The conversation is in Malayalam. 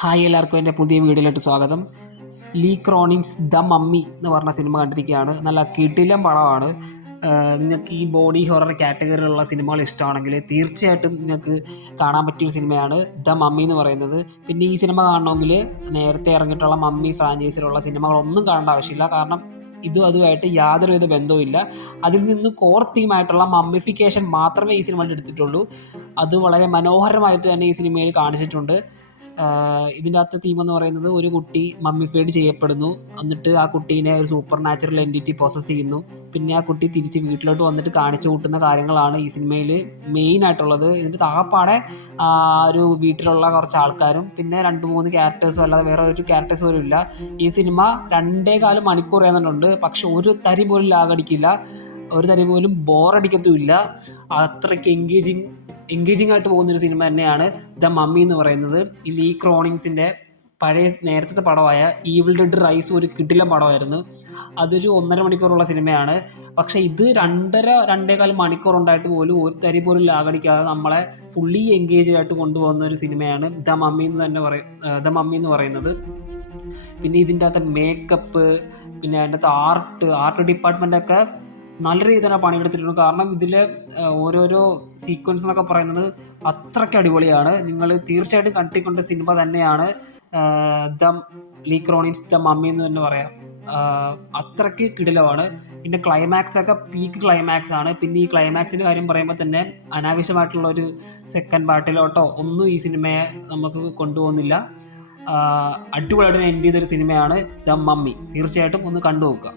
ഹായ്, എല്ലാവർക്കും എൻ്റെ പുതിയ വീഡിയോയിലോട്ട് സ്വാഗതം. ലീ ക്രോണിങ്സ് ദ മമ്മി എന്ന് പറഞ്ഞ സിനിമ കണ്ടിരിക്കുകയാണ്. നല്ല കിടിലം പടമാണ്. നിങ്ങൾക്ക് ഈ ബോഡി ഹൊറർ കാറ്റഗറിയിലുള്ള സിനിമകൾ ഇഷ്ടമാണെങ്കിൽ തീർച്ചയായിട്ടും നിങ്ങൾക്ക് കാണാൻ പറ്റിയൊരു സിനിമയാണ് ദ മമ്മി എന്ന് പറയുന്നത്. പിന്നെ ഈ സിനിമ കാണണമെങ്കിൽ നേരത്തെ ഇറങ്ങിയിട്ടുള്ള മമ്മി ഫ്രാഞ്ചൈസിലുള്ള സിനിമകളൊന്നും കാണേണ്ട ആവശ്യമില്ല. കാരണം അതുമായിട്ട് യാതൊരുവിധ ബന്ധവുമില്ല. അതിൽ നിന്ന് കോർ തീമായിട്ടുള്ള മമ്മിഫിക്കേഷൻ മാത്രമേ ഈ സിനിമയിൽ എടുത്തിട്ടുള്ളൂ. അത് വളരെ മനോഹരമായിട്ട് തന്നെ ഈ സിനിമയിൽ കാണിച്ചിട്ടുണ്ട്. ഇതിൻ്റെ അകത്തെ തീം എന്ന് പറയുന്നത്, ഒരു കുട്ടി മമ്മിഫൈഡ് ചെയ്യപ്പെടുന്നു. എന്നിട്ട് ആ കുട്ടീനെ ഒരു സൂപ്പർ നാച്ചുറൽ എൻറ്റിറ്റി പ്രോസസ്സ് ചെയ്യുന്നു. പിന്നെ ആ കുട്ടി തിരിച്ച് വീട്ടിലോട്ട് വന്നിട്ട് കാണിച്ചു കൂട്ടുന്ന കാര്യങ്ങളാണ് ഈ സിനിമയിൽ മെയിൻ ആയിട്ടുള്ളത്. ഇതിൻ്റെ താപ്പാടെ ഒരു വീട്ടിലുള്ള കുറച്ച് ആൾക്കാരും പിന്നെ 2-3 ക്യാരക്ടേഴ്സും അല്ലാതെ വേറെ ഒരു ക്യാരക്ടേഴ്സ് പോലും ഇല്ല. ഈ സിനിമ 2.25 മണിക്കൂർ ഏതാണ്ടുണ്ട്. പക്ഷെ ഒരു തരി പോലും ലാഗടിക്കില്ല, ഒരു തരി പോലും ബോറടിക്കത്തുമില്ല. അത്രയ്ക്ക് എൻഗേജിങ് ആയിട്ട് പോകുന്നൊരു സിനിമ തന്നെയാണ് ദ മമ്മി എന്ന് പറയുന്നത്. ഈ ലീ ക്രോണിങ്സിൻ്റെ പഴയ നേരത്തെ പടമായ ഈവിൾ ഡെഡ് റൈസ് ഒരു കിടിലൻ പടമായിരുന്നു. അതൊരു 1.5 മണിക്കൂറുള്ള സിനിമയാണ്. പക്ഷേ ഇത് 2.25 മണിക്കൂർ ഉണ്ടായിട്ട് പോലും ഒരു തരി പോലും ലാഗടിക്കാതെ നമ്മളെ ഫുള്ളി എൻഗേജ്ഡ് ആയിട്ട് കൊണ്ടുപോകുന്ന ഒരു സിനിമയാണ് ദ മമ്മി എന്ന് പറയുന്നത്. പിന്നെ ഇതിൻ്റെ അകത്തെ മേക്കപ്പ്, പിന്നെ അതിൻ്റെ അകത്ത് ആർട്ട് ഡിപ്പാർട്ട്മെൻറ്റൊക്കെ നല്ല രീതിയിൽ തന്നെ പണിയെടുത്തിട്ടുണ്ട്. കാരണം ഇതിൽ ഓരോരോ സീക്വൻസ് എന്നൊക്കെ പറയുന്നത് അത്രയ്ക്ക് അടിപൊളിയാണ്. നിങ്ങൾ തീർച്ചയായിട്ടും കണ്ടിക്കൊണ്ട് സിനിമ തന്നെയാണ് ദ ലീ ക്രോണിങ്സ് ദ മമ്മി എന്ന് തന്നെ പറയാം. അത്രയ്ക്ക് കിടിലമാണ്. ഇതിൻ്റെ ക്ലൈമാക്സ് ഒക്കെ പീക്ക് ക്ലൈമാക്സ് ആണ്. പിന്നെ ഈ ക്ലൈമാക്സിൻ്റെ കാര്യം പറയുമ്പോൾ തന്നെ അനാവശ്യമായിട്ടുള്ള ഒരു സെക്കൻഡ് പാർട്ടിലോട്ടോ ഒന്നും ഈ സിനിമയെ നമുക്ക് കൊണ്ടുപോകുന്നില്ല. അടിപൊളിയായിട്ട് എൻഡ് ചെയ്തൊരു സിനിമയാണ് ദ മമ്മി. തീർച്ചയായിട്ടും ഒന്ന് കണ്ടു നോക്കുക.